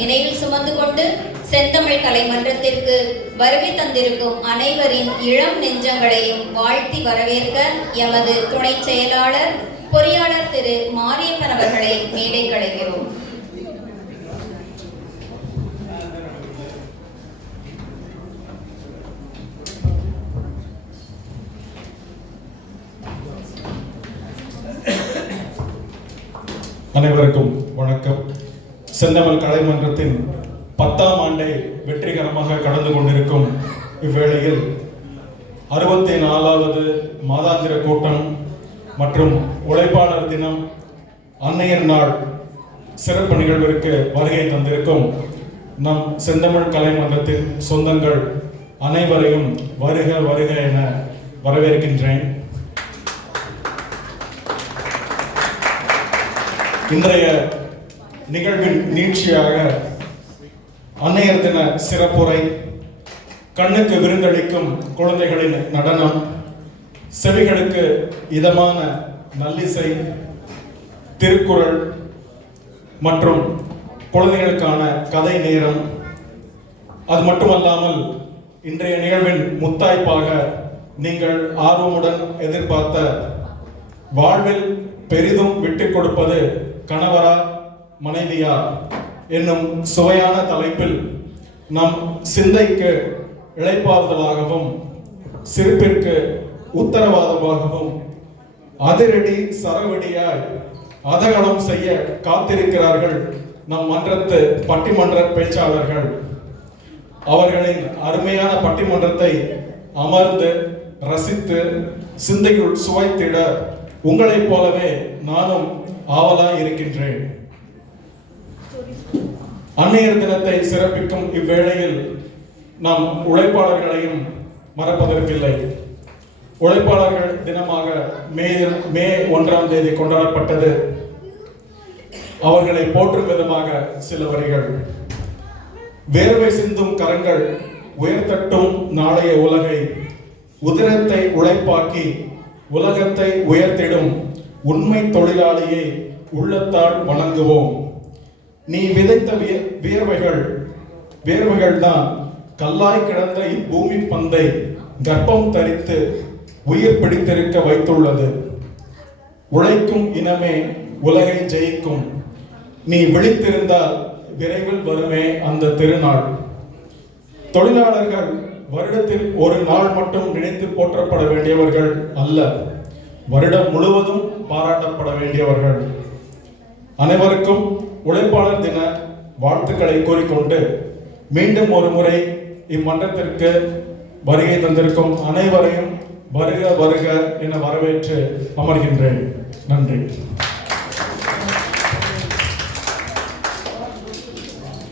நினைவில் சுமந்து கொண்டு செந்தமிழ் கலைமன்றத்திற்கு வருகை தந்திருக்கும் அனைவரின் இளம் நெஞ்சங்களையும் வாழ்த்தி வரவேற்க எமது துணை செயலாளர் பொறியாளர் திரு. மாரியப்பன் அவர்களை மேடை கலைகிறோம். அனைவருக்கும் வணக்கம். செந்தமிழ் கலைமன்றத்தின் பத்தாம் ஆண்டை வெற்றிகரமாக கடந்து கொண்டிருக்கும் இவ்வேளையில் அறுபத்தி நாலாவது மாதாந்திர கூட்டம் மற்றும் உழைப்பாளர் தினம் அன்னையர் நாள் சிறப்பு நிகழ்விற்கு வருகை தந்திருக்கும் நம் செந்தமிழ் கலைமன்றத்தின் சொந்தங்கள் அனைவரையும் வருக வருக என வரவேற்கின்றேன். இன்றைய நிகழ்வின் நீட்சியாக அன்னையர் தின சிறப்புரை கண்ணுக்கு விருந்தளிக்கும் குழந்தைகளின் நடனம் செவிகளுக்கு இதமான நல்லிசை திருக்குறள் மற்றும் குழந்தைகளுக்கான கதை நேரம். அது மட்டுமல்லாமல் இன்றைய நிகழ்வின் முத்தாய்ப்பாக நீங்கள் ஆர்வமுடன் எதிர்பார்த்த வாழ்வில் பெரிதும் விட்டுக் கொடுப்பது கணவரா மனைவியா என்னும் சுவையான தலைப்பில் நம் சிந்தைக்கு இழைப்பாறுதலாகவும் சிரிப்பிற்கு உத்தரவாதமாகவும் அதிரடி சரவடியாய் அதகலம் செய்ய காத்திருக்கிறார்கள் நம் மன்றத்து பட்டிமன்ற பேச்சாளர்கள். அவர்களின் அருமையான பட்டிமன்றத்தை அமர்ந்து ரசித்து சிந்தைக்குள் சுவைத்திட உங்களைப் போலவே நானும் ஆவலாய் இருக்கின்றேன் அன்னையர் தினத்தை சிறப்பிக்கும் இவ்வேளையில் நாம் உழைப்பாளர்களையும் மறப்பதற்கில்லை. உழைப்பாளர்கள் தினமாக மே மே ஒன்றாம் தேதி கொண்டாடப்பட்டது. அவர்களை போற்றும் விதமாக சில வரிகள். வேர்வை சிந்தும் கரங்கள் உயர்த்தட்டும் நாளைய உலகை. உதிரத்தை உழைப்பாக்கி உலகத்தை உயர்த்திடும் உண்மை தொழிலாளியை உள்ளத்தால் வணங்குவோம். நீ விதைத்த விய- வியர்வைகள் வியர்வைகள் தான் கல்லாய் கிடந்த இப்பூமி பந்தை கர்ப்பம் தரித்து உயிர் பிடித்திருக்க வைத்துள்ளது. உழைக்கும் இனமே உலகை ஜெயிக்கும். நீ விழித்திருந்தால் விரைவில் வருமே அந்த திருநாள். தொழிலாளர்கள் வருடத்தில் ஒரு நாள் மட்டும் நினைத்து போற்றப்பட வேண்டியவர்கள் அல்ல வருடம் முழுவதும் பாராட்டப்பட வேண்டியவர்கள். அனைவருக்கும் உழைப்பாளர் தின வாழ்த்துக்களை கூறிக்கொண்டு மீண்டும் ஒரு முறை இம்மன்றத்திற்கு வருகை தந்திருக்கும் அனைவரையும் வருக வருக என வரவேற்று அமர்கின்றேன். நன்றி.